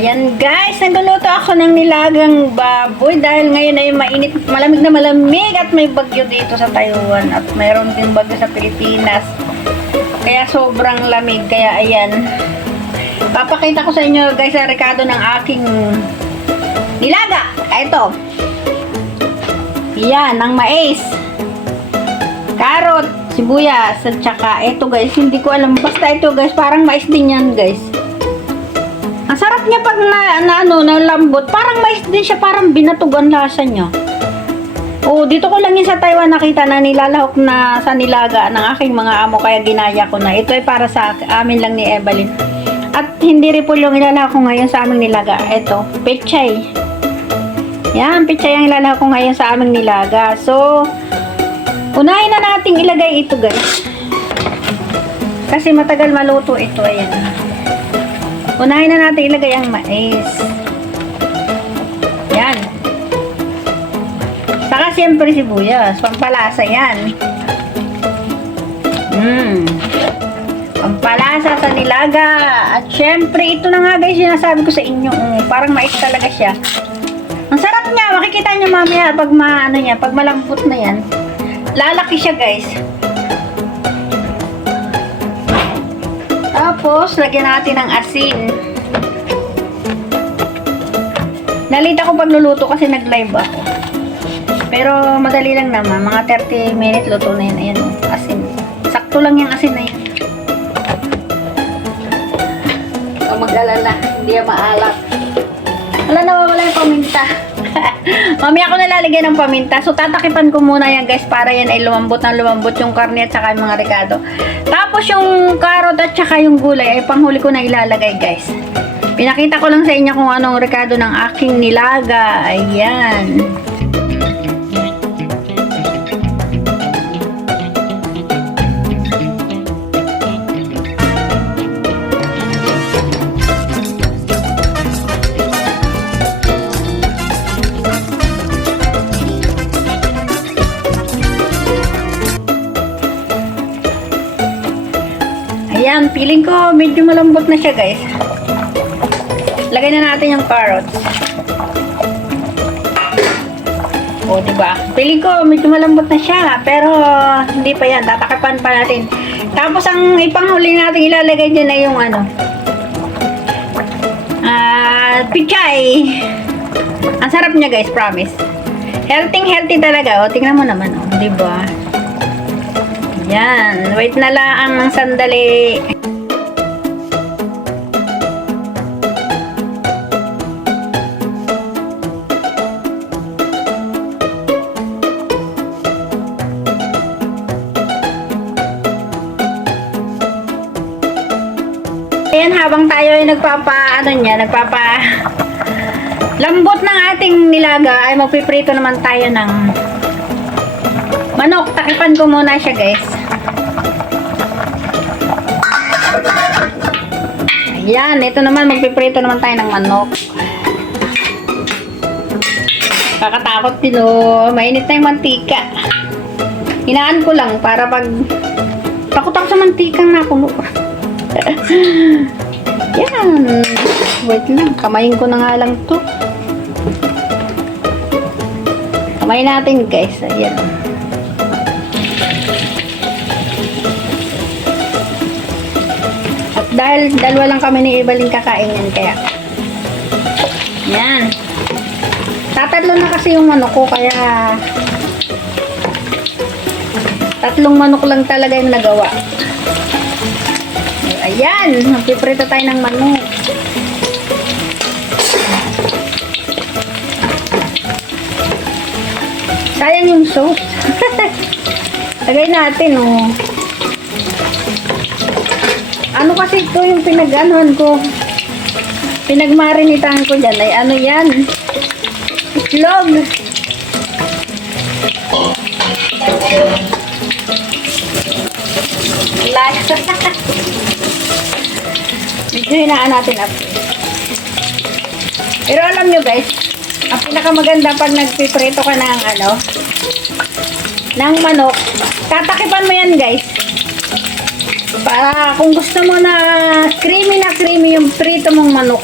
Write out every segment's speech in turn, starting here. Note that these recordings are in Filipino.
Ayan guys, nagluluto ako ng nilagang baboy dahil ngayon ay mainit, malamig na malamig at may bagyo dito sa Taiwan at mayroon din bagyo sa Pilipinas. Kaya sobrang lamig, kaya ayan. Papakita ko sa inyo guys ang rekado ng aking nilaga. Ito. Yan, ng mais, carrot, sibuyas, at saka ito guys, hindi ko alam. Basta ito guys, parang mais din yan guys. Ang sarap niya pag na lambot. Parang mais din siya, parang binatog ang lasa niya. Oh, dito ko lang yun sa Taiwan nakita na nilalahok na sa nilaga ng aking mga amo, kaya ginaya ko na. Ito ay para sa amin lang ni Evelyn. At hindi rin po yung ilalahok ko ngayon sa aming nilaga. Ito, pechay. Yan, pechay ang ilalahok ko ngayon sa aming nilaga. So, unahin na nating ilagay ito guys. Kasi matagal maluto ito. Ayan. Unahin na natin ilagay ang mais. Yan. Saka siyempre sibuyas. Pampalasa yan. Pampalasa sa nilaga. At siyempre, ito na nga guys, sinasabi ko sa inyo. Parang mais talaga siya. Ang sarap niya. Makikita niyo mamaya pag pag malambot na yan. Lalaki siya guys. Tapos, lagyan natin ng asin. Nalita ko pagluluto kasi nag-live ako. Pero, madali lang naman. Mga 30 minutes luto na yan. Ayan o, asin. Sakto lang yung asin na yan. Huwag mag-alala. Hindi yan maalat. Wala, nawawala yung paminta. Mamaya ako nalalagyan ng paminta. So, tatakipan ko muna yan guys para yan ay lumambot yung karne at saka yung mga rekado. Tapos yung carrot at saka yung gulay ay panghuli ko na ilalagay guys. Pinakita ko lang sa inyo kung anong rekado ng aking nilaga. Ayan. Ayan, feeling ko medyo malambot na siya guys. Lagay na natin yung carrots. O, diba? Feeling ko medyo malambot na siya, pero hindi pa yan. Tatakipan pa natin. Tapos ang ipanghuli natin ilalagay dyan ay yung pichay. Ang sarap niya guys, promise. Healthy talaga. O, tingnan mo naman. O, diba? Yan. Wait na lang ng sandali. Ayan, habang tayo ay lambot ng ating nilaga, ay magpiprito naman tayo ng manok. Takipan ko muna siya guys. Ayan, ito naman, magpiprito naman tayo ng manok. Kakatakot din mainit na yung mantika. Hinaan ko lang para pag takot ako sa mantikang nakulo. Yan. Wait lang, kamayin ko na nga lang to. Kamayin natin guys. Ayan. Dahil dalawa lang kami ni Evelyn kakain yan, kaya yan. Tatatlo na kasi yung manok ko, kaya tatlong manok lang talaga yung nagawa. Ayan, magpiprito tayo ng manok. Sayang yung sauce. Lagay natin ano kasi ito yung pinag-anuhan ko, pinagmarinitahan ko dyan ay yan, itlog. Medyo hinaan natin up. Pero alam nyo guys, ang pinakamaganda pag nagpiprito ka ng manok, tatakipan mo yan guys. Para kung gusto mo na creamy yung prito mong manok,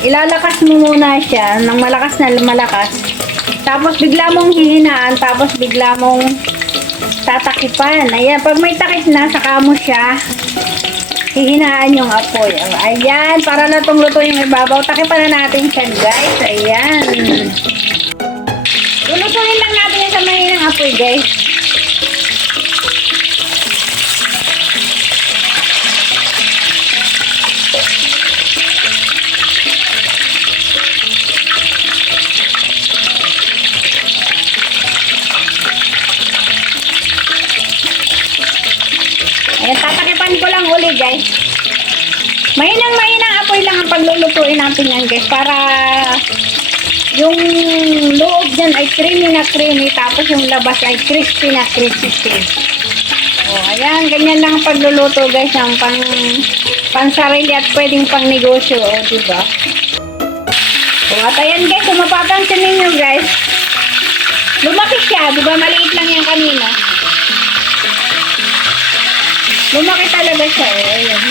ilalakas mo muna siya ng malakas na malakas. Tapos bigla mong hihinaan, tapos bigla mong tatakipan. Ayan, pag may takip na, saka mo siya hihinaan yung apoy. Ayan, para na itong luto yung ibabaw. Takipan na natin siya, guys. Ayan. Lulutuin lang natin yan sa mahinang apoy, guys. Ayan, tatakipan ko lang uli, guys. Mahinang apoy lang ang paglulutuin natin yan, guys. Para yung loob dyan ay creamy na creamy. Tapos yung labas ay crispy na crispy. O, ayan. Ganyan lang ang pagluluto, guys. Ang pansarili at pwedeng pang negosyo. O, diba? O, at ayan, guys. Kung mapapansin ninyo, guys. Lumaki siya. Diba? Maliit lang yan kanina. Lumaki talaga siya, ayan.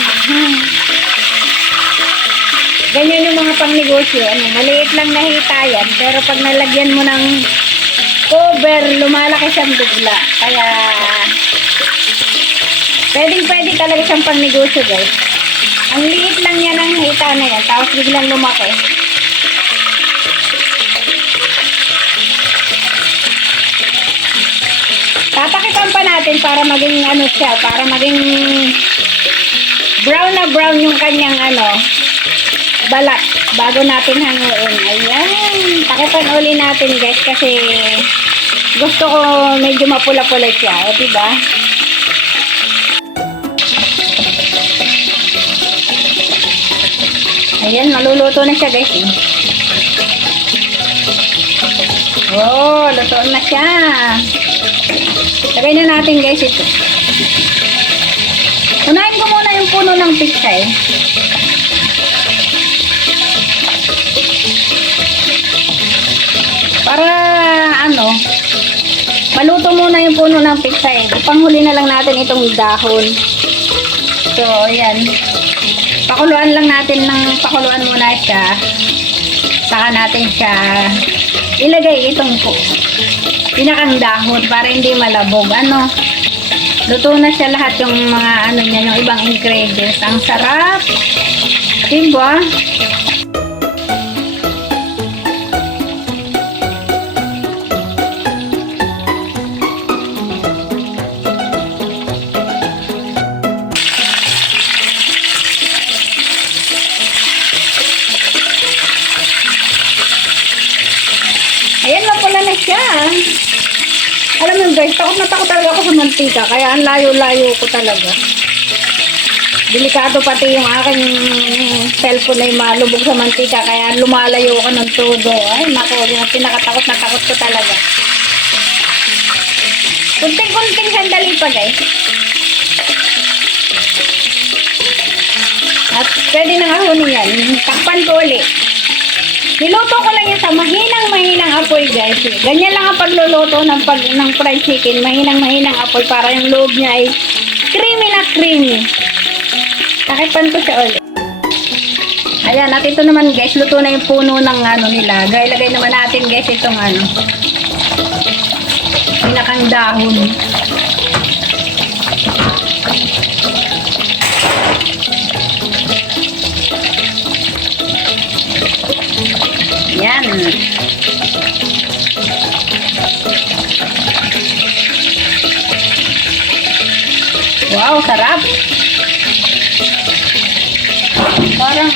Ganyan yung mga pang-negosyo, maliit lang na hitayan, pero pag nalagyan mo ng cover, lumalaki siyang bigla. Kaya, pwede talaga siyang pang-negosyo, guys. Ang liit lang yan ng hita na yan, tapos biglang lumaki. Tatakipan pa natin para maging ano siya, para maging brown na brown yung kanyang balat bago natin hanguin. Ayan, takipan uli natin, guys, kasi gusto ko medyo mapula-pula siya, o diba? Ayan, maluluto na siya, guys. Oh, luto na siya. Lagay na natin, guys, ito. Unahin ko muna yung puno ng pitsay. Para, maluto muna yung puno ng pitsay. Panghuli na lang natin itong dahon. So, ayan. Pakuluan lang natin pakuluan muna siya. Saka natin siya ilagay itong pinakang dahon para hindi malabog. Luto na siya lahat yung mga niya, yung ibang ingredients. Ang sarap. Diba? Ayan, mapula na siya. Alam mo, guys, takot na takot talaga ako sa mantika. Kaya ang layo-layo ko talaga. Delikado pati yung aking cellphone ay malubog sa mantika. Kaya lumalayo ko ng todo. Ay, nako, yung pinakatakot na takot ko talaga. Kunting-kunting sandali pa, guys. At pwede nang ahunin yan. Takpan ko ulit. Niluto ko lang yan sa mahinang apoy, guys. Ganyan lang ang pagluluto ng fried chicken. Mahinang apoy para yung loob niya ay creamy na creamy. Takipan ko siya ulit. Ayan, at ito naman, guys, luto na yung puno ng nila. Ilagay naman natin, guys, itong pinakang dahon. Yan. Wow, sarap. Parang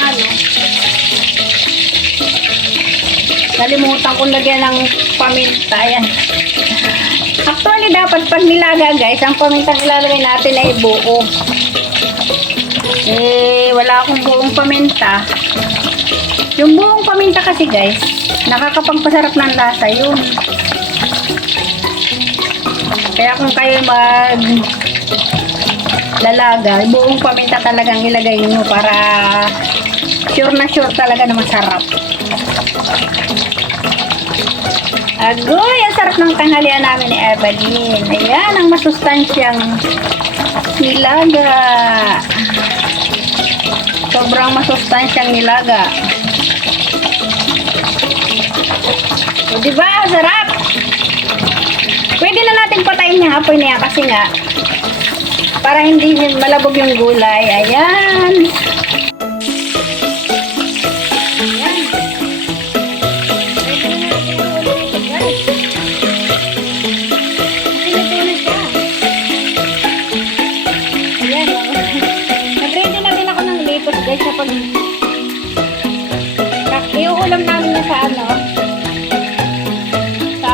kalimutan kong lagyan ng paminta. Yan. Actually, dapat pag nilaga, guys, ang pamintang ilalagay natin ay buo. Wala akong buong paminta. Yung buong paminta kasi, guys, nakakapagpasarap ng lasa yun. Kaya kung kayo lalaga, buong paminta talagang ilagay nyo para sure na sure talaga na masarap. Agoy, ang sarap ng tanghalian namin ni Evelyn. Ayan, ang masustansyang nilaga. So, Sobrang masustansyang nilaga. O, diba? Sarap! Pwede na natin patayin yung apoy na yan kasi nga, para hindi malabog yung gulay. Ayan. Guys, kapag iuulam namin niya sa ano, sa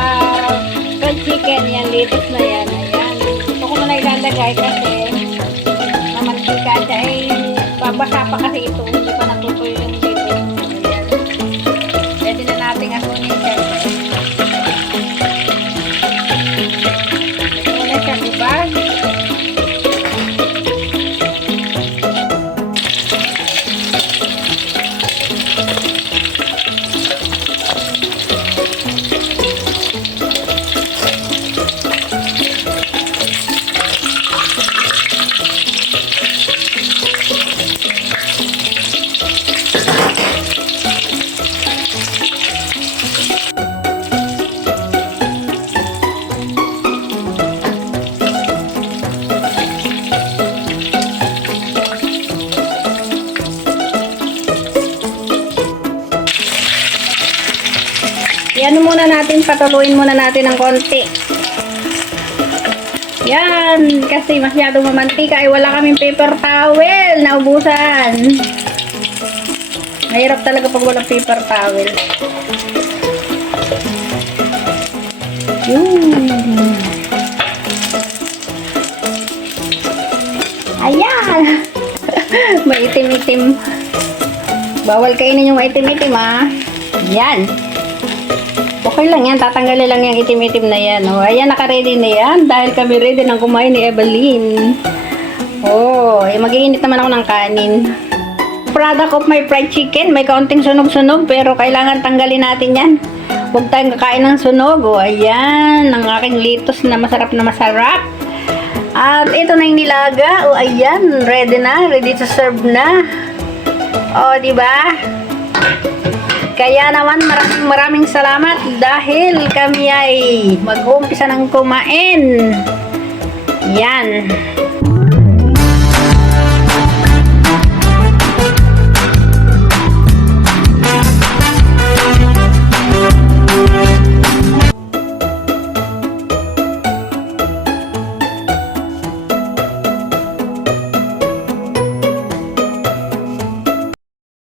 fried chicken, yan, lettuce na yan, ayan. Ito ko muna ilalagay kasi mamantika siya, babasa pa kasi ito, hindi pa natutuyo yung lettuce. Ayan. Pwede na natin asunin siya. Ito na siya, diba? Yan muna natin, patuloyin muna natin ng konti. Yan, kasi masyadong mamantika ay wala kaming paper towel, naubusan. Mahirap talaga pag walang paper towel. Yun. Ayan. Maitim-itim. Bawal kainin yung maitim-itim, ha. Yan. Okay lang yan, tatanggalin lang yung itim-itim na yan. Oh, ayan, naka-ready na yan. Dahil kami ready ng kumain ni Evelyn. Oh, mag-iinit naman ako ng kanin. Product of my fried chicken. May kaunting sunog-sunog, pero kailangan tanggalin natin yan. Huwag tayong kakain ng sunog. Oh, ayan, ang aking lettuce na masarap na masarap. At ito na yung nilaga. Oh, ayan, ready na. Ready to serve na. Oh, diba? Kaya naman maraming salamat dahil kami ay mag-uumpisa ng kumain. Yan.